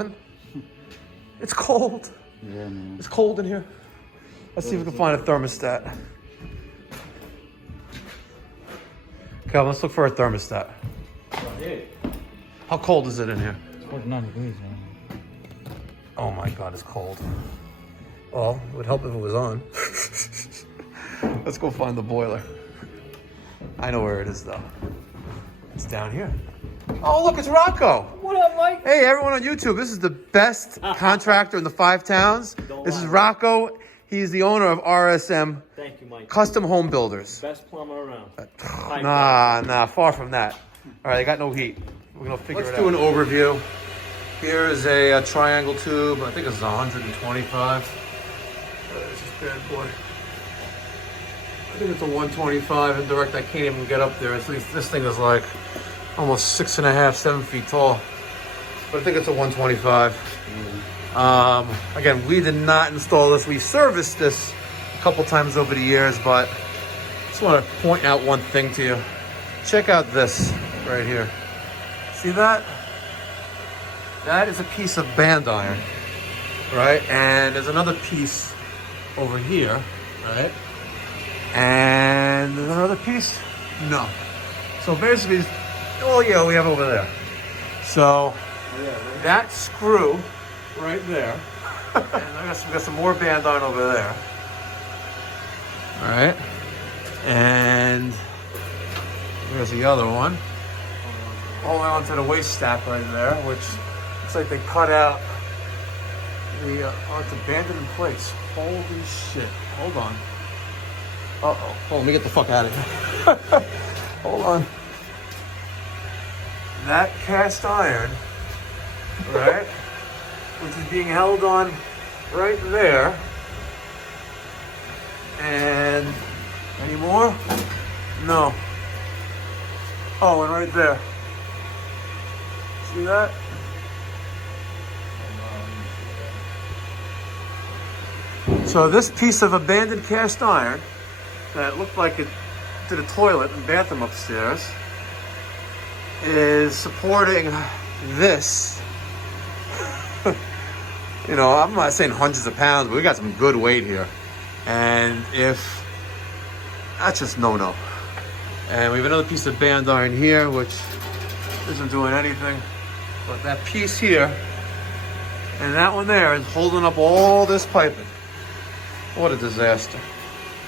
oven? It's cold. Yeah, man. It's cold in here. Let's see if we can find a thermostat. Calvin, let's look for a thermostat. How cold is it in here? It's 49 degrees, man. Oh my God, it's cold. Well, it would help if it was on. Let's go find the boiler. I know where it is though. It's down here. Oh, look, it's Rocco. What up, Mike? Hey, everyone on YouTube. This is the best contractor in the 5 towns. This is Rocco. He's the owner of RSM Thank you, Mike. Custom Home Builders. Best plumber around. Nah, far from that. All right, they got no heat. We're gonna figure it out. Let's do an overview. Here is a triangle tube. I think it's 125. It's this bad boy. I think it's a 125 indirect. I can't even get up there. At least this thing is like almost 6.5, 7 feet tall. But I think it's a 125. Again, we did not install this. We serviced this a couple times over the years, but I just want to point out one thing to you. Check out this right here. See that? That is a piece of band iron, right? And there's another piece over here, right? And there's another piece? No. So basically, oh yeah, we have over there. So that screw right there, and we got some more band iron over there. All right, and there's the other one. All the way onto the waste stack right there, which looks like they cut out the, it's abandoned in place. Holy shit, hold on. Uh-oh, let me get the fuck out of here. Hold on. That cast iron, right, which is being held on right there. And any more? No. Oh, and right there. See that? So this piece of abandoned cast iron that looked like it did a toilet and bathroom upstairs is supporting this. You know, I'm not saying hundreds of pounds, but we got some good weight here. And if that's just no. And we have another piece of band iron here, which isn't doing anything. But that piece here and that one there is holding up all this piping. What a disaster.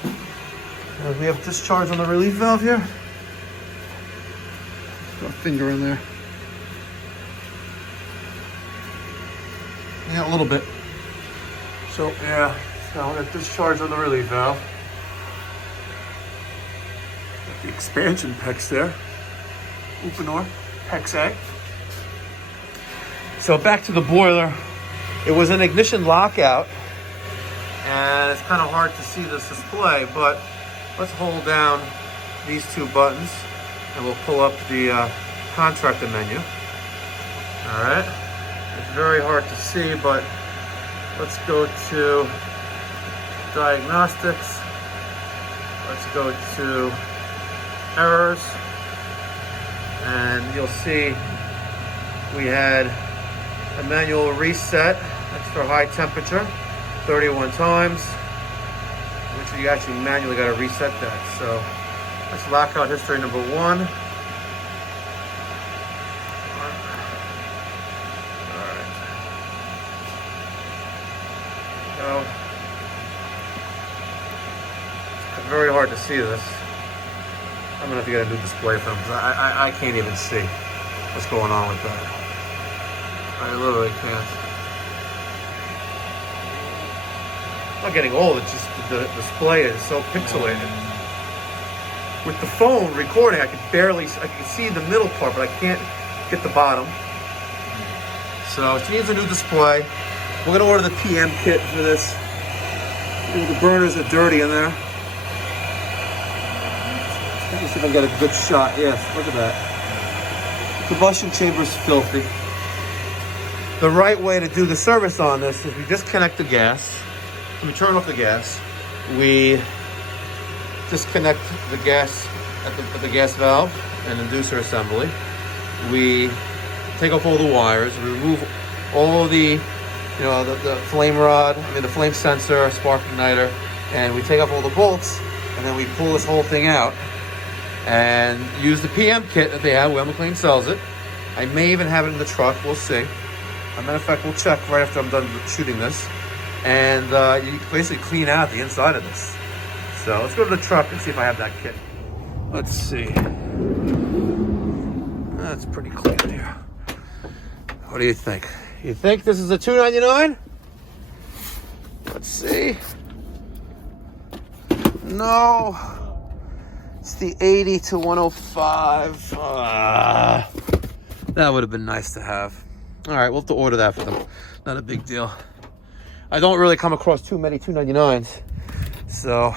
And we have discharge on the relief valve here. Got a finger in there. Yeah, a little bit. So, yeah, so we got discharge on the relief valve. Got the expansion pecs there. Upanor, pex A. So back to the boiler. It was an ignition lockout. And it's kind of hard to see this display, but let's hold down these two buttons and we'll pull up the contractor menu. All right, it's very hard to see, but let's go to diagnostics. Let's go to errors, and you'll see we had a manual reset. That's for high temperature. 31 times, which you actually manually got to reset that. So that's lockout history number 1. All right. So it's very hard to see this. I'm gonna have to get a new display for them because I can't even see what's going on with that. I literally can't. I'm not getting old, it's just the display is so pixelated. With the phone recording, I can see the middle part, but I can't get the bottom. So she needs a new display. We're gonna order the PM kit for this. The burners are dirty in there. Let me see if I can get a good shot. Yes, look at that. The combustion chamber is filthy. The right way to do the service on this is we disconnect the gas. We turn off the gas. We disconnect the gas at the gas valve and inducer assembly. We take off all the wires. We remove all of the, the flame rod, the flame sensor, spark igniter, and we take off all the bolts, and then we pull this whole thing out and use the PM kit that they have. Weil McLain sells it. I may even have it in the truck. We'll see. As a matter of fact, we'll check right after I'm done shooting this. And you basically clean out the inside of this. So let's go to the truck and see if I have that kit. Let's see. That's pretty clean in here. What do you think? You think this is a $2.99? Let's see. No. It's the 80 to 105. That would have been nice to have. All right, we'll have to order that for them. Not a big deal. I don't really come across too many $2.99s. So,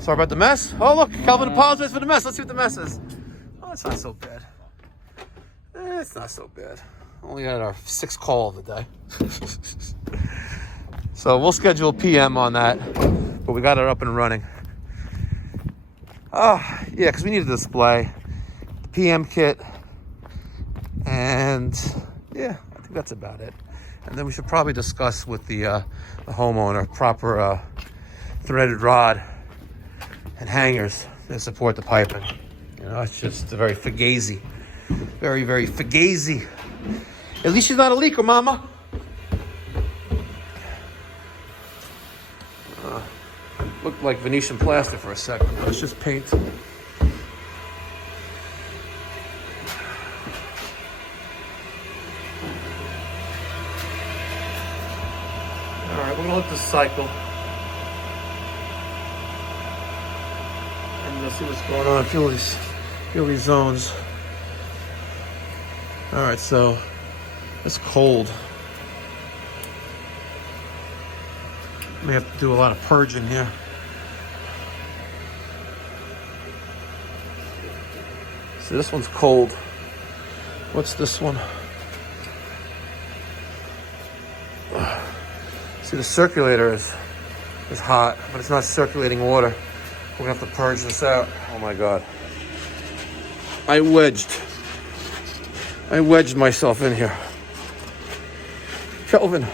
sorry about the mess. Oh, look, Calvin apologized for the mess. Let's see what the mess is. Oh, it's not so bad. It's not so bad. Only had our 6th call of the day. So we'll schedule PM on that, but we got it up and running. Yeah, because we need a display, the PM kit, and yeah, I think that's about it. And then we should probably discuss with the homeowner proper threaded rod and hangers to support the piping. It's just very fugazi. Very, very fugazi. At least she's not a leaker, mama. Looked like Venetian plaster for a second. No, it's just paint. All right, we're gonna let this cycle. And let's see what's going on. Feel these zones. All right, so it's cold. May have to do a lot of purging here. So this one's cold. What's this one? See, the circulator is hot, but it's not circulating water. We're gonna have to purge this out. Oh my God. I wedged myself in here. Kelvin,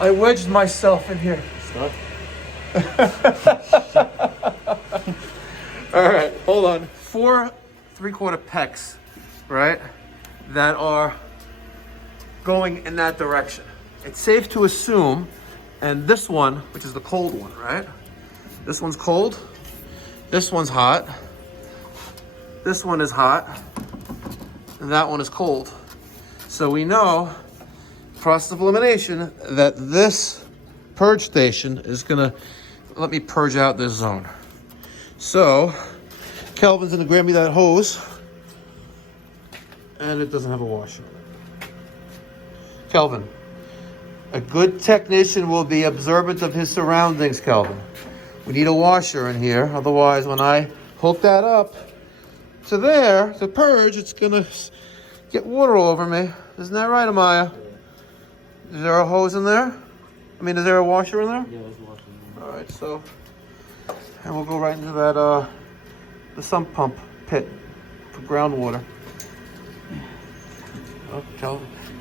I wedged myself in here. Stop. All right, hold on. 4 3/4 pecks, right, that are going in that direction. It's safe to assume, and this one, which is the cold one, right? This one's cold. This one's hot. This one is hot. And that one is cold. So we know, process of elimination, that this purge station is gonna let me purge out this zone. So Kelvin's gonna grab me that hose, and it doesn't have a washer on it. Kelvin, a good technician will be observant of his surroundings, Kelvin. We need a washer in here, otherwise when I hook that up to there, to purge, it's gonna get water all over me. Isn't that right, Amaya? Is there a hose in there? Is there a washer in there? Yeah, there's a washer in there. All right, so, and we'll go right into that, the sump pump pit for groundwater. Oh,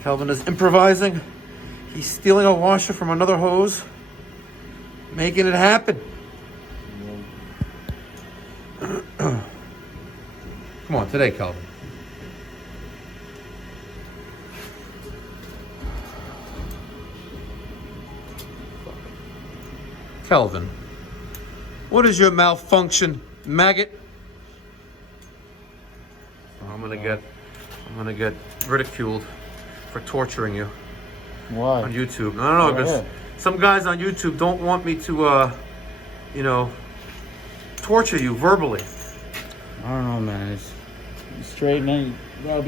Calvin is improvising. He's stealing a washer from another hose, making it happen. Yeah. Come on, today, Calvin. Calvin, what is your malfunction, maggot? I'm gonna get ridiculed for torturing you. Why? On YouTube. No, because some guys on YouTube don't want me to, torture you verbally. I don't know, man. It's straight, man. You gotta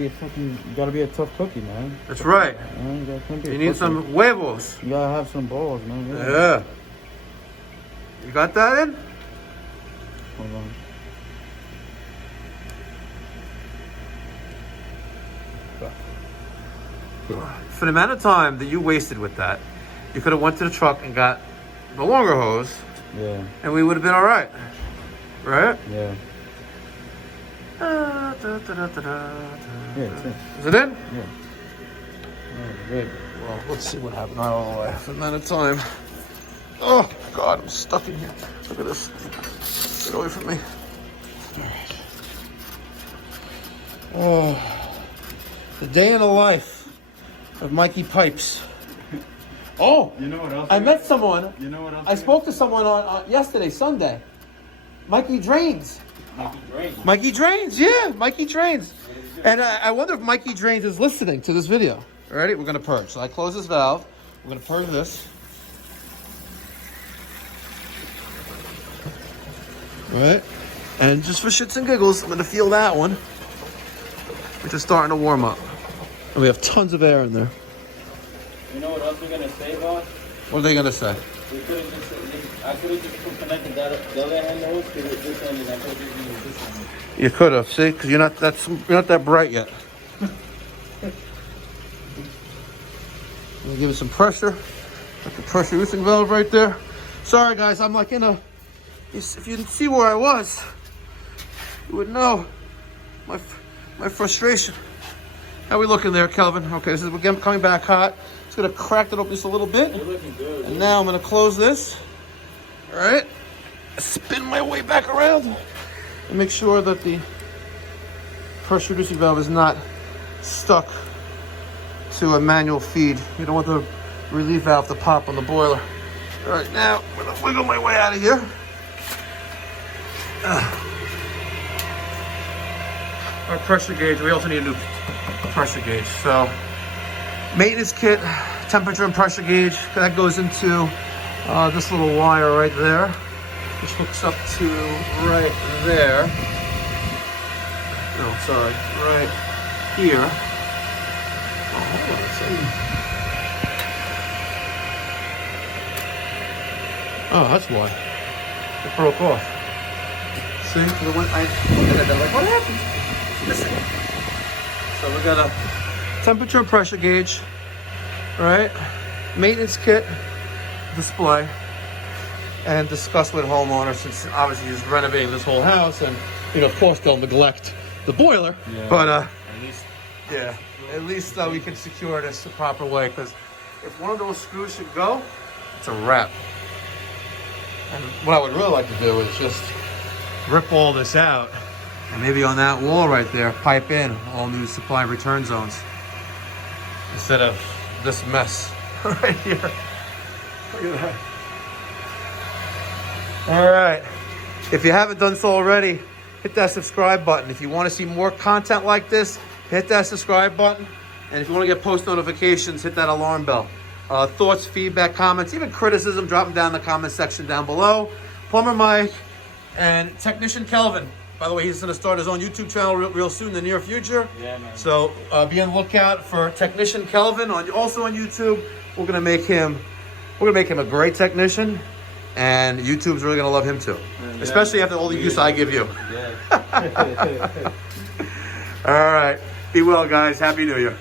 be a tough cookie, man. That's right. You need some huevos. You gotta have some balls, man. Yeah. You got that in? Hold on. For the amount of time that you wasted with that, you could have went to the truck and got the longer hose. Yeah. And we would have been all right. Right? Yeah. Yeah, Yeah, it's in. Is it in? Yeah. Good. Well, let's see what happened. Oh, after a amount of time. Oh, God, I'm stuck in here. Look at this. Get away from me. All right. Oh, the day in the life of Mikey Pipes. Oh, You know what else? I met someone. You know what else? I spoke to someone on yesterday, Sunday. Mikey Drains. Mikey Drake. Mikey Drains, yeah, Mikey Drains. And I wonder if Mikey Drains is listening to this video. Ready? We're gonna purge. So I close this valve. We're gonna purge this. All right. And just for shits and giggles, I'm gonna feel that one, which is starting to warm up. And we have tons of air in there. You know what else we're gonna say, boss? What are they gonna say? We could have just, I could have just connected that the other hand hose to this end, and I could have just used this one. You could have, see, because you're not that bright yet. I'm gonna give it some pressure. Got the pressure reducing valve right there. Sorry guys, I'm like in a. If you didn't see where I was, you would know my frustration. How we looking there, Kelvin? Okay, this is again coming back hot. Just gonna crack it open just a little bit. You're looking good. And now I'm gonna close this. All right. Spin my way back around and make sure that the pressure reducing valve is not stuck to a manual feed. You don't want the relief valve to pop on the boiler. All right, now I'm gonna wiggle my way out of here. Our pressure gauge, we also need a new pressure gauge. So maintenance kit, temperature and pressure gauge, that goes into this little wire right there, which hooks up to right there. No, sorry, right here. Oh, hold on a second. Oh, that's why. It broke off. See? I looked at that like, what happened? It's missing. So we got a temperature and pressure gauge, right? Maintenance kit, display, and discuss with homeowner, since obviously he's renovating this whole house, and of course they'll neglect the boiler. Yeah. But at least we can secure this the proper way, because if one of those screws should go, it's a wrap. And what I would really like to do is just rip all this out, and maybe on that wall right there, pipe in all new supply and return zones instead of this mess right here. Look at that. All right. If you haven't done so already, hit that subscribe button. If you want to see more content like this, hit that subscribe button. And if you want to get post notifications, hit that alarm bell. Thoughts, feedback, comments, even criticism, drop them down in the comment section down below. Plumber Mike and Technician Kelvin. By the way, he's going to start his own YouTube channel real soon in the near future. Yeah, man. So be on the lookout for Technician Kelvin also on YouTube. We're going to make him a great technician, and YouTube's really going to love him too. Yeah, especially after all the use I give you. Yeah. All right. Be well, guys. Happy New Year.